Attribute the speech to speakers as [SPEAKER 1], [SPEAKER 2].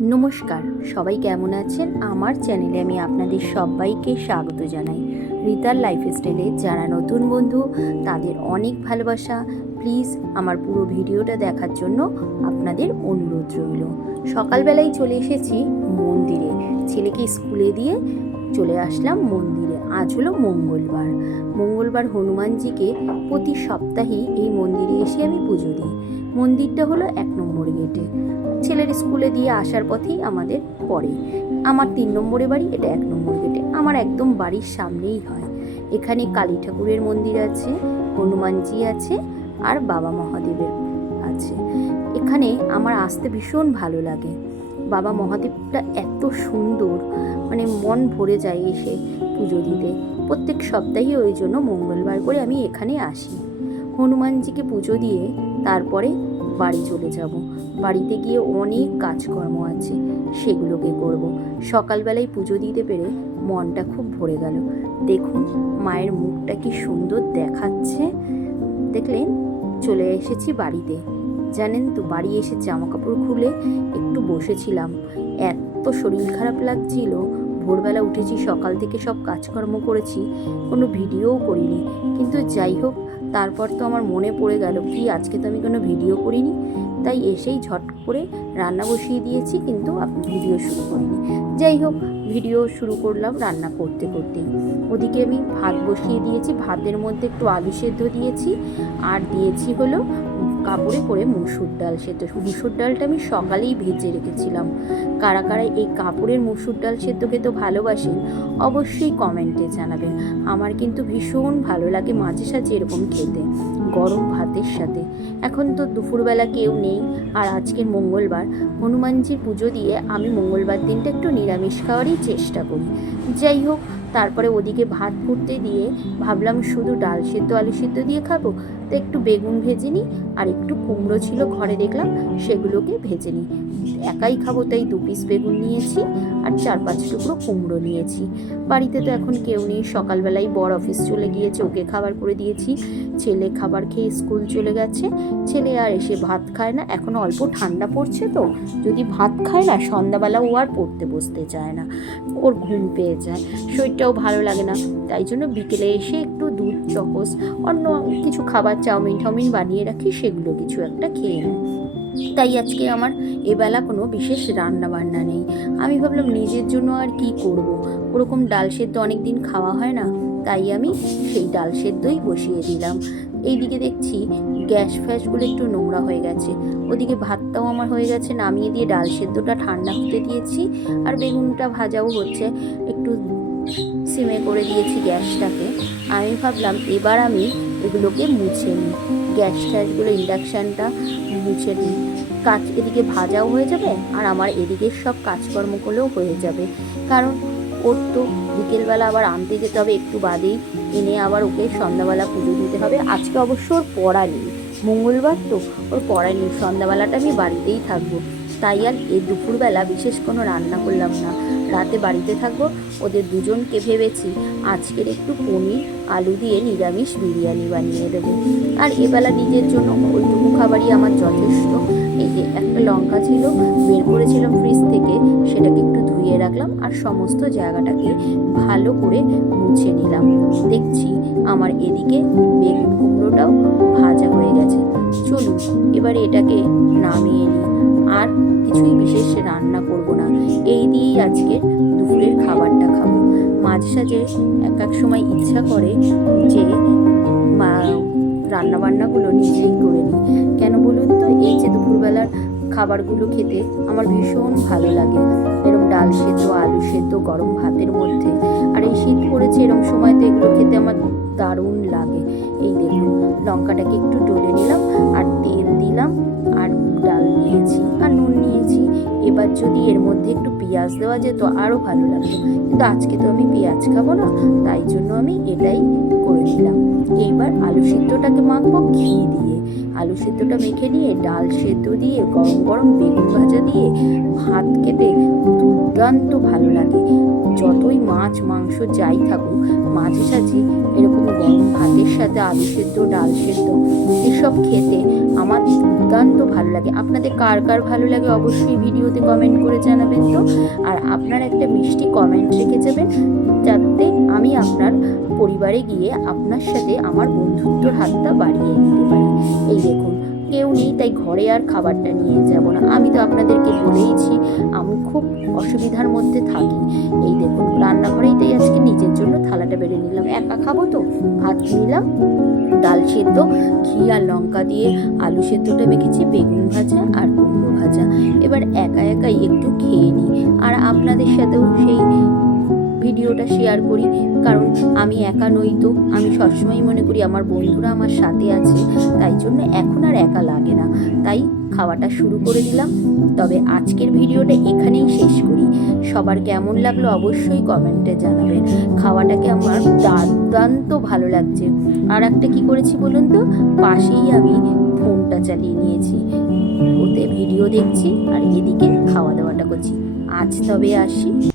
[SPEAKER 1] নমস্কার, সবাই কেমন আছেন? আমার চ্যানেলে আমি আপনাদের সবাইকে স্বাগত জানাই। রিতার লাইফস্টাইলে যারা নতুন বন্ধু, তাদের অনেক ভালোবাসা। প্লিজ আমার পুরো ভিডিওটা দেখার জন্য আপনাদের অনুরোধ রইল। সকালবেলায় চলে এসেছি মন্দিরে। ছেলেকে স্কুলে দিয়ে চলে আসলাম মন্দিরে। আজ হলো মঙ্গলবার। মঙ্গলবার হনুমানজিকে প্রতি সপ্তাহেই এই মন্দিরে এসে আমি পুজো দিই। মন্দিরটা হলো এক নম্বর গেটে। ছেলের স্কুলে দিয়ে আসার পথেই আমাদের পড়ে। আমার তিন নম্বরে বাড়ি, এটা এক নম্বর গেটে। আমার একদম বাড়ির সামনেই হয়। এখানে কালী ঠাকুরের মন্দির আছে, হনুমানজি আছে, আর বাবা মহাদেবের আছে। এখানে আমার আসতে ভীষণ ভালো লাগে। বাবা মহাদেবটা এত সুন্দর। মানে মন ভরে যায় এসে পুজো দিতে। প্রত্যেক সপ্তাহে ওই জন্য মঙ্গলবার করে আমি এখানে আসি। হনুমানজিকে পুজো দিয়ে তারপরে বাড়ি চলে যাব। বাড়িতে গিয়ে অনেক কাজকর্ম আছে, সেগুলোকে করব। সকালবেলায় পুজো দিতে পেরে মনটা খুব ভরে গেল। দেখুন, মায়ের মুখটা কি সুন্দর দেখাচ্ছে। দেখলেন, চলে এসেছি বাড়িতে। জানেন তো, বাড়ি এসে জামা কাপড় খুলে একটু বসেছিলাম। এত শরীর খারাপ লাগছিল। ভোরবেলা উঠেছি, সকাল থেকে সব কাজকর্ম করেছি, কোনো ভিডিওও করিনি। কিন্তু যাই হোক, তারপর তো আমার মনে পড়ে গেল, কি আজকে তো আমি কোনো ভিডিও করিনি? তাই এসেই ঝট করে রান্না বসিয়ে দিয়েছি, কিন্তু ভিডিও শুরু করিনি। যাই হোক, ভিডিও শুরু করলাম রান্না করতে করতে। ওদিকে আমি ভাত বসিয়ে দিয়েছি, ভাতের মধ্যে একটু আলু সেদ্ধ দিয়েছি, আর দিয়েছি হলো কাপড়ে করে মুসুর ডাল সেদ্ধ। মুসুর ডালটা আমি সকালেই ভেজে রেখেছিলাম। কারা কারা এই কাপড়ের মুসুর ডাল সেদ্ধ খেতে ভালোবাসেন, অবশ্যই কমেন্টে জানাবেন। আমার কিন্তু ভীষণ ভালো লাগে মাঝে সাঝে এরকম খেতে, গরম ভাতের সাথে। এখন তো দুপুরবেলা কেউ নেই, আর আজকের মঙ্গলবার। হনুমানজির পুজো দিয়ে আমি মঙ্গলবার দিনটা একটু নিরামিষ খাওয়ারই চেষ্টা করি। যাই হোক তারপরে ওদিকে ভাত ফুটতে দিয়ে ভাবলাম শুধু ডাল সেদ্ধ, আলু সেদ্ধ দিয়ে খাব। তো একটু বেগুন ভেজে নিই, আর একটু কুমড়ো ছিল, ঘরে দেখলাম সেগুলোকে ভেজে নিই। একাই খাব, তাই দু পিস বেগুন নিয়েছি আর চার পাঁচ টুকরো কুমড়ো নিয়েছি। বাড়িতে তো এখন কেউ নেই সকালবেলায় বর অফিস চলে গিয়েছে, ওকে খাবার করে দিয়েছি। ছেলে খাবার খেয়ে স্কুল চলে গেছে, ছেলে আর এসে ভাত খায় না, এখন অল্প ঠান্ডা পড়ছে তো, যদি ভাত খায় না, সন্ধ্যাবেলা ও আর পড়তে বসতে চায় না, ওর ঘুম পেয়ে যায়, শরীরটাও ভালো লাগে না, তাই জন্য বিকেলে এসে একটু দুধ, চকস, অন্য কিছু খাবার চাউমিন টাউমিন বানিয়ে রাখি, সেগুলো কিছু একটা খেয়ে নেয় তাই আজকে আমার এবেলা কোনো বিশেষ রান্না বান্না নেই। আমি ভাবলাম নিজের জন্য আর কি করব। ওরকম ডাল সেদ্ধ অনেক দিন খাওয়া হয় না, তাই আমি সেই ডাল সেদ্ধই বসিয়ে দিলাম। এইদিকে দেখছি গ্যাস ফ্যাসগুলো একটু নোংরা হয়ে গেছে। ওদিকে ভাতটাও আমার হয়ে গেছে, নামিয়ে দিয়ে ডাল সেদ্ধটা ঠান্ডা হতে দিয়েছি আর বেগুনটা ভাজাও হচ্ছে। একটু সিমে করে দিয়েছি গ্যাসটাকে। আমি ভাবলাম এবার আমি এগুলোকে মুছে নিই। গ্যাস ট্যাসগুলো, ইন্ডাকশানটা মুছে নিই। কাজ এদিকে ভাজাও হয়ে যাবে আর আমার এদিকে সব কাজকর্মগুলোও হয়ে যাবে। কারণ ওর তো বিকেলবেলা আবার আনতে যেতে হবে, একটু বাদেই এনে আবার ওকে সন্ধ্যাবেলা পুজো দিতে হবে। আজকে অবশ্য ওর পড়া নেই। মঙ্গলবার তো ওর পড়া নেই। সন্ধ্যাবেলাটা আমি বাড়িতেই থাকব। তাই আর এই দুপুরবেলা বিশেষ কোনো রান্না করলাম না। রাতে বাড়িতে থাকব। ওদের দুজনকে ভেবেছি আজকের একটু পনির, আলু দিয়ে নিরামিষ বিরিয়ানি বানিয়ে দেবো। আর এবেলা নিজের জন্য ওইটুকু খাবারই আমার যথেষ্ট। এই যে একটা লঙ্কা ছিল, বের করেছিলাম ফ্রিজ থেকে, সেটাকে একটু ধুয়ে রাখলাম আর সমস্ত জায়গাটাকে ভালো করে মুছে নিলাম। দেখছি আমার এদিকে বেগুন কুমড়োটাও ভাজা হয়ে গেছে। চলুন, এবার এটাকে নামিয়ে নিই। আর কিছুই বিশেষ রান্না করব না। এই দিয়েই আজকে দুপুরের খাবারটা খাব মাঝে সাঝে এক এক সময় ইচ্ছা করে যে, মা, রান্নাবান্নাগুলো নিজেই করে নিই। কেন বলুন তো, এই যে দুপুরবেলার খাবারগুলো খেতে আমার ভীষণ ভালো লাগে। এরকম ডাল সেদ্ধ, আলু সেদ্ধ, গরম ভাতের মধ্যে। আর এই শীত পড়েছে, এরকম সময় তো এগুলো খেতে আমার দারুণ লাগে। এই দেখুন, লঙ্কাটাকে একটু ডলে নিলাম, আর তেল দিলাম, আর ডাল নিয়েছি এবার যদি এর মধ্যে একটু পেঁয়াজ দেওয়া যেত আরও ভালো লাগতো। কিন্তু আজকে তো আমি পেঁয়াজ খাব না, তাই জন্য আমি এটাই করে নিলাম। এইবার আলু সিদ্ধটাকে মাখবো ঘি দিয়ে। আলু সিদ্ধটা মেখে নিয়ে ডাল সেদ্ধ দিয়ে, গরম গরম বেগুন ভাজা দিয়ে ভাত খেতে দুর্দান্ত ভালো লাগে। যতই মাছ, মাংস যাই থাকুক, মাঝে সাঝে এরকম গরম ভাতের সাথে আলু সেদ্ধ, ডাল সেদ্ধ, এসব খেতে দুর্দান্ত ভালো লাগে। আপনাদের কার কার ভালো লাগে অবশ্যই ভিডিওতে কমেন্ট করে জানাবেন তো। আর আপনার একটা মিষ্টি কমেন্ট রেখে যাবেন, যাতে আমি আপনার পরিবারে গিয়ে আপনার সাথে আমার বন্ধুত্বর হাতটা বাড়িয়ে দিতে পারি। এই দেখুন, কেউ নেই, তাই ঘরে আর খাবারটা নিয়ে যাব না। আমি তো আপনাদেরকে বলেইছি, আমি খুব অসুবিধার মধ্যে থাকি। এই দেখুন একা খাব তো? ভাত নিলাম ডাল সেদ্ধ, ঘি আর লঙ্কা দিয়ে আলু সেদ্ধটা মেখেছি, বেগুন ভাজা আর কুমড়ো ভাজা। এবার একা একাই একটু খেয়ে নিই। আর আপনাদের সাথেও সেই ভিডিওটা শেয়ার করি। কারণ আমি একা নই তো। আমি সবসময় মনে করি আমার বন্ধুরা আমার সাথে আছে। তাই জন্য এখন আর একা লাগে না। তাই খাওয়াটা শুরু করে দিলাম। তবে আজকের ভিডিওটা এখানেই শেষ করি। সবার কেমন লাগল অবশ্যই কমেন্টে জানাবেন। খাওয়াটাকে আমার দাদান্ত ভালো লাগছে। আর একটা কী করেছি বলুন তো? পাশেই আমি ফোনটা চালিয়ে নিয়েছি। ওতে ভিডিও দেখছি আর এদিকে খাওয়া দাওয়াটা করছি। আজ তবে আসি।